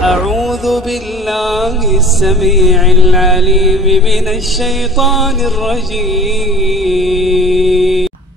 أعوذ بالله السميع العليم من الشيطان الرجيم.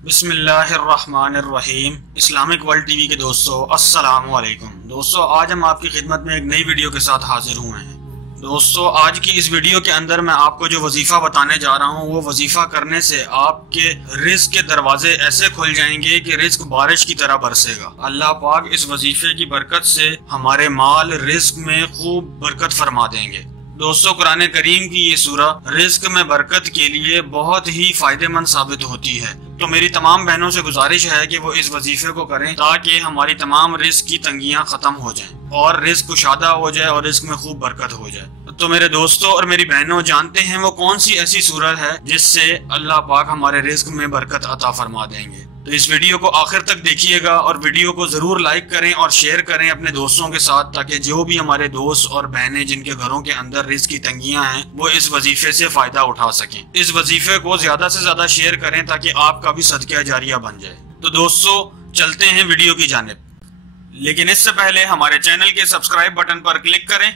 بسم اللہ الرحمن الرحیم. اسلامک ورلڈ ٹی وی کے دوستو السلام علیکم. دوستو آج ہم آپ کی خدمت میں ایک نئی ویڈیو کے ساتھ حاضر ہوئے ہیں. دوستو آج کی اس ویڈیو کے اندر میں آپ کو جو وظیفہ بتانے جا رہا ہوں وہ وظیفہ کرنے سے آپ کے رزق کے دروازے ایسے کھل جائیں گے کہ رزق بارش کی طرح برسے گا. اللہ پاک اس وظیفے کی برکت سے ہمارے مال رزق میں خوب برکت فرما دیں گے. دوستو قرآن کریم کی یہ سورہ رزق میں برکت کے لیے بہت ہی فائدہ مند ثابت ہوتی ہے. تو میری تمام بہنوں سے گزارش ہے کہ وہ اس وظیفے کو کریں تاکہ ہماری تمام رزق کی تنگیاں ختم ہو جائیں اور رزق کشادہ ہو جائے اور رزق میں خوب برکت ہو جائے. تو میرے دوستوں اور میری بہنوں جانتے ہیں وہ کون سی ایسی سورت ہے جس سے اللہ پاک ہمارے رزق میں برکت عطا فرما دیں گے. تو اس ویڈیو کو آخر تک دیکھیے گا اور ویڈیو کو ضرور لائک کریں اور شیئر کریں اپنے دوستوں کے ساتھ تاکہ جو بھی ہمارے دوست اور بہنیں جن کے گھروں کے اندر رزق کی تنگیاں ہیں وہ اس وظیفے سے فائدہ اٹھا سکیں. اس وظیفے کو زیادہ سے زیادہ شیئر کریں تاکہ آپ کا بھی صدقہ جاریہ بن جائے. تو دوستو چلتے ہیں ویڈیو کی جانب. لیکن اس سے پہلے ہمارے چینل کے سبسکرائب بٹن پر کلک کریں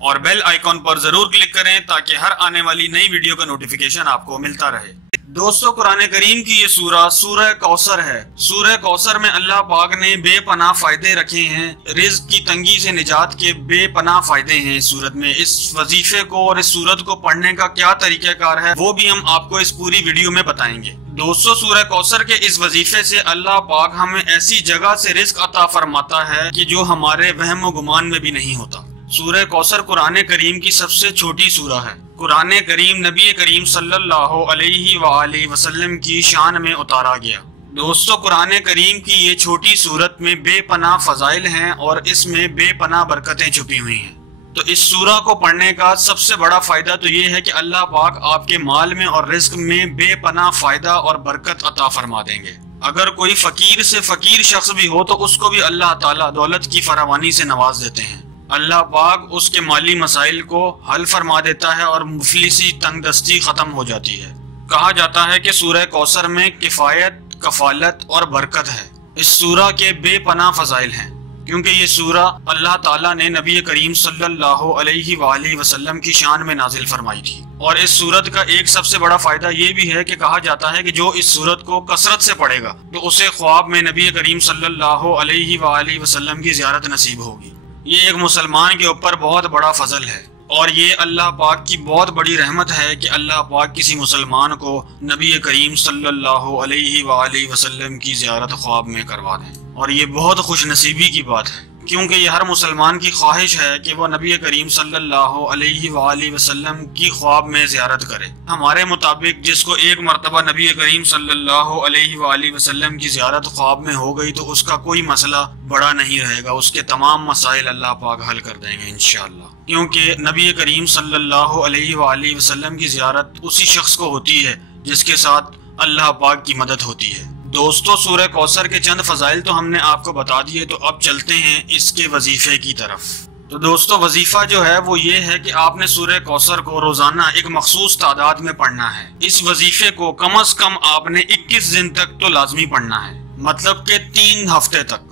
اور بیل آئیکن پر ضرور کلک کریں تاکہ ہر آنے والی نئی ویڈیو کا نوٹیفیکیشن آپ کو ملتا رہے. دوستو قرآن کریم کی یہ سورہ کوثر ہے. سورہ کوثر میں اللہ پاک نے بے پناہ فائدے رکھے ہیں. رزق کی تنگی سے نجات کے بے پناہ فائدے ہیں اس سورت میں. اس وظیفے کو اور اس سورت کو پڑھنے کا کیا طریقہ کار ہے وہ بھی ہم آپ کو اس پوری ویڈیو میں بتائیں گے. دوستو سورہ کوثر کے اس وظیفے سے اللہ پاک ہمیں ایسی جگہ سے رزق عطا فرماتا ہے کہ جو ہمارے وہم و گمان میں بھی نہیں ہوتا. سورہ کوثر قرآن کریم کی سب سے چھوٹی سورہ ہے. قرآن کریم نبی کریم صلی اللہ علیہ وآلہ وسلم کی شان میں اتارا گیا. دوستو قرآن کریم کی یہ چھوٹی سورت میں بے پناہ فضائل ہیں اور اس میں بے پناہ برکتیں چھپی ہوئی ہیں. تو اس سورہ کو پڑھنے کا سب سے بڑا فائدہ تو یہ ہے کہ اللہ پاک آپ کے مال میں اور رزق میں بے پناہ فائدہ اور برکت عطا فرما دیں گے. اگر کوئی فقیر سے فقیر شخص بھی ہو تو اس کو بھی اللہ تعالیٰ دولت کی فراوانی سے نواز دیتے ہیں. اللہ پاک اس کے مالی مسائل کو حل فرما دیتا ہے اور مفلسی تنگ دستی ختم ہو جاتی ہے. کہا جاتا ہے کہ سورہ کوثر میں کفایت، کفالت اور برکت ہے. اس سورہ کے بے پناہ فضائل ہیں کیونکہ یہ سورہ اللہ تعالیٰ نے نبی کریم صلی اللہ علیہ وآلہ وسلم کی شان میں نازل فرمائی تھی. اور اس سورت کا ایک سب سے بڑا فائدہ یہ بھی ہے کہ کہا جاتا ہے کہ جو اس سورت کو کثرت سے پڑھے گا تو اسے خواب میں نبی کریم صلی اللہ علیہ وآلہ وسلم کی زیارت نصیب ہوگی. یہ ایک مسلمان کے اوپر بہت بڑا فضل ہے اور یہ اللہ پاک کی بہت بڑی رحمت ہے کہ اللہ پاک کسی مسلمان کو نبی کریم صلی اللہ علیہ وآلہ وسلم کی زیارت خواب میں کروا دیں. اور یہ بہت خوش نصیبی کی بات ہے کیونکہ یہ ہر مسلمان کی خواہش ہے کہ وہ نبی کریم صلی اللہ علیہ وآلہ وسلم کی خواب میں زیارت کرے. ہمارے مطابق جس کو ایک مرتبہ نبی کریم صلی اللہ علیہ وآلہ وسلم کی زیارت خواب میں ہو گئی تو اس کا کوئی مسئلہ بڑا نہیں رہے گا. اس کے تمام مسائل اللہ پاک حل کر دیں گے انشاءاللہ. کیونکہ نبی کریم صلی اللہ علیہ وآلہ وسلم کی زیارت اسی شخص کو ہوتی ہے جس کے ساتھ اللہ پاک کی مدد ہوتی ہے. دوستو سورہ کوثر کے چند فضائل تو ہم نے آپ کو بتا دیے. تو اب چلتے ہیں اس کے وظیفے کی طرف. تو دوستو وظیفہ جو ہے وہ یہ ہے کہ آپ نے سورہ کوثر کو روزانہ ایک مخصوص تعداد میں پڑھنا ہے. اس وظیفے کو کم از کم آپ نے 21 دن تک تو لازمی پڑھنا ہے. مطلب کہ 3 ہفتے تک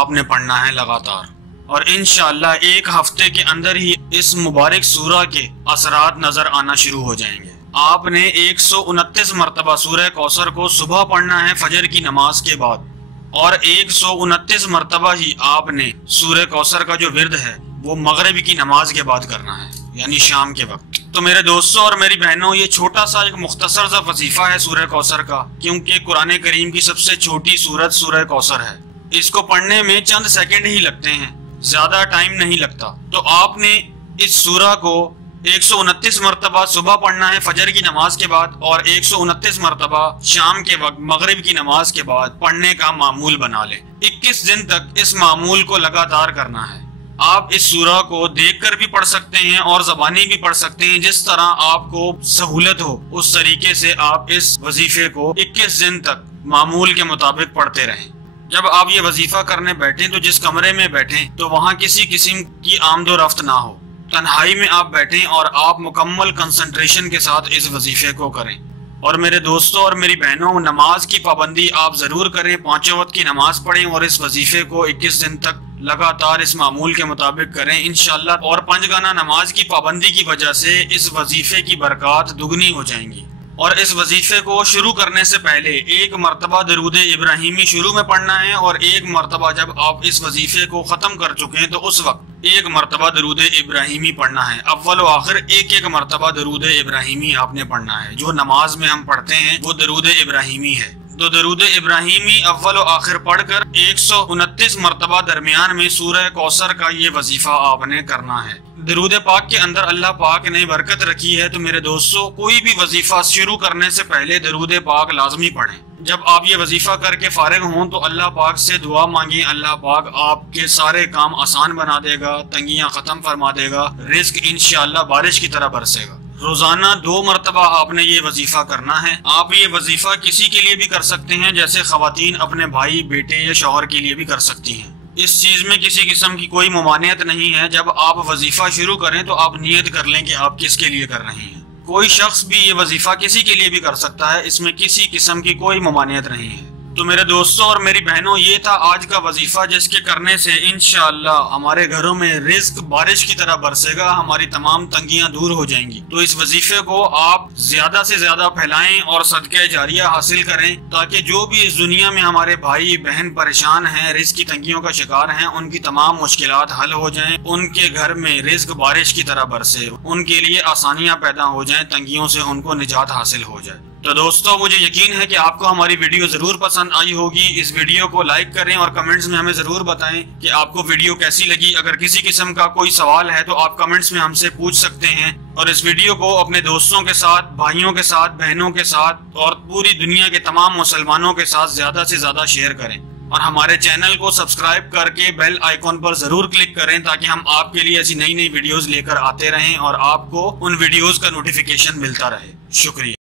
آپ نے پڑھنا ہے لگاتار. اور انشاءاللہ ایک ہفتے کے اندر ہی اس مبارک سورہ کے اثرات نظر آنا شروع ہو جائیں گے. آپ نے 129 مرتبہ سورہ کوثر کو صبح پڑھنا ہے فجر کی نماز کے بعد اور 129 مرتبہ ہی آپ نے سورہ کوثر کا جو ورد ہے وہ مغرب کی نماز کے بعد کرنا ہے یعنی شام کے وقت. تو میرے دوستوں اور میری بہنوں یہ چھوٹا سا ایک مختصر سا وظیفہ ہے سورہ کوثر کا کیونکہ قرآن کریم کی سب سے چھوٹی سورت سورہ کوثر ہے. اس کو پڑھنے میں چند سیکنڈ ہی لگتے ہیں، زیادہ ٹائم نہیں لگتا. تو آپ نے اس سورہ کو 129 مرتبہ صبح پڑھنا ہے فجر کی نماز کے بعد اور 129 مرتبہ شام کے وقت مغرب کی نماز کے بعد پڑھنے کا معمول بنا لیں. 21 دن تک اس معمول کو لگاتار کرنا ہے. آپ اس سورہ کو دیکھ کر بھی پڑھ سکتے ہیں اور زبانی بھی پڑھ سکتے ہیں. جس طرح آپ کو سہولت ہو اس طریقے سے آپ اس وظیفے کو 21 دن تک معمول کے مطابق پڑھتے رہیں. جب آپ یہ وظیفہ کرنے بیٹھیں تو جس کمرے میں بیٹھیں تو وہاں کسی قسم کی آمد و رفت نہ ہو. تنہائی میں آپ بیٹھیں اور آپ مکمل کنسنٹریشن کے ساتھ اس وظیفے کو کریں. اور میرے دوستوں اور میری بہنوں نماز کی پابندی آپ ضرور کریں. 5 وقت کی نماز پڑھیں اور اس وظیفے کو 21 دن تک لگاتار اس معمول کے مطابق کریں انشاءاللہ، اور پنجگانہ نماز کی پابندی کی وجہ سے اس وظیفے کی برکات دگنی ہو جائیں گی۔ اور اس وظیفے کو شروع کرنے سے پہلے ایک مرتبہ درود ابراہیمی شروع میں پڑھنا ہے، اور ایک مرتبہ جب آپ اس وظیفے کو ختم کر چکے ہیں تو اس وقت ایک مرتبہ درود ابراہیمی پڑھنا ہے۔ اول و آخر ایک مرتبہ درود ابراہیمی آپ نے پڑھنا ہے۔ جو نماز میں ہم پڑھتے ہیں وہ درود ابراہیمی ہے، تو درود ابراہیمی اول و آخر پڑھ کر 129 مرتبہ درمیان میں سورہ کوثر کا یہ وظیفہ آپ نے کرنا ہے۔ درود پاک کے اندر اللہ پاک نے برکت رکھی ہے، تو میرے دوستو کوئی بھی وظیفہ شروع کرنے سے پہلے درود پاک لازمی پڑھیں۔ جب آپ یہ وظیفہ کر کے فارغ ہوں تو اللہ پاک سے دعا مانگیں، اللہ پاک آپ کے سارے کام آسان بنا دے گا، تنگیاں ختم فرما دے گا، رزق انشاءاللہ بارش کی طرح برسے گا۔ روزانہ 2 مرتبہ آپ نے یہ وظیفہ کرنا ہے۔ آپ یہ وظیفہ کسی کے لیے بھی کر سکتے ہیں، جیسے خواتین اپنے بھائی، بیٹے یا شوہر کے لیے بھی کر سکتی ہیں۔ اس چیز میں کسی قسم کی کوئی ممانعت نہیں ہے۔ جب آپ وظیفہ شروع کریں تو آپ نیت کر لیں کہ آپ کس کے لیے کر رہے ہیں۔ کوئی شخص بھی یہ وظیفہ کسی کے لیے بھی کر سکتا ہے، اس میں کسی قسم کی کوئی ممانعت نہیں ہے۔ تو میرے دوستوں اور میری بہنوں، یہ تھا آج کا وظیفہ، جس کے کرنے سے انشاءاللہ ہمارے گھروں میں رزق بارش کی طرح برسے گا، ہماری تمام تنگیاں دور ہو جائیں گی۔ تو اس وظیفے کو آپ زیادہ سے زیادہ پھیلائیں اور صدقہ جاریہ حاصل کریں، تاکہ جو بھی اس دنیا میں ہمارے بھائی بہن پریشان ہیں، رزق کی تنگیوں کا شکار ہیں، ان کی تمام مشکلات حل ہو جائیں، ان کے گھر میں رزق بارش کی طرح برسے، ان کے لیے آسانیاں پیدا ہو جائیں، تنگیوں سے ان کو نجات حاصل ہو جائے۔ تو دوستو مجھے یقین ہے کہ آپ کو ہماری ویڈیو ضرور پسند آئی ہوگی۔ اس ویڈیو کو لائک کریں اور کمنٹس میں ہمیں ضرور بتائیں کہ آپ کو ویڈیو کیسی لگی۔ اگر کسی قسم کا کوئی سوال ہے تو آپ کمنٹس میں ہم سے پوچھ سکتے ہیں، اور اس ویڈیو کو اپنے دوستوں کے ساتھ، بھائیوں کے ساتھ، بہنوں کے ساتھ اور پوری دنیا کے تمام مسلمانوں کے ساتھ زیادہ سے زیادہ شیئر کریں، اور ہمارے چینل کو سبسکرائب کر کے بیل آئیکن پر ضرور کلک کریں، تاکہ ہم آپ کے لیے ایسی نئی ویڈیوز لے کر آتے رہیں اور آپ کو ان ویڈیوز کا نوٹیفیکیشن ملتا رہے۔ شکریہ۔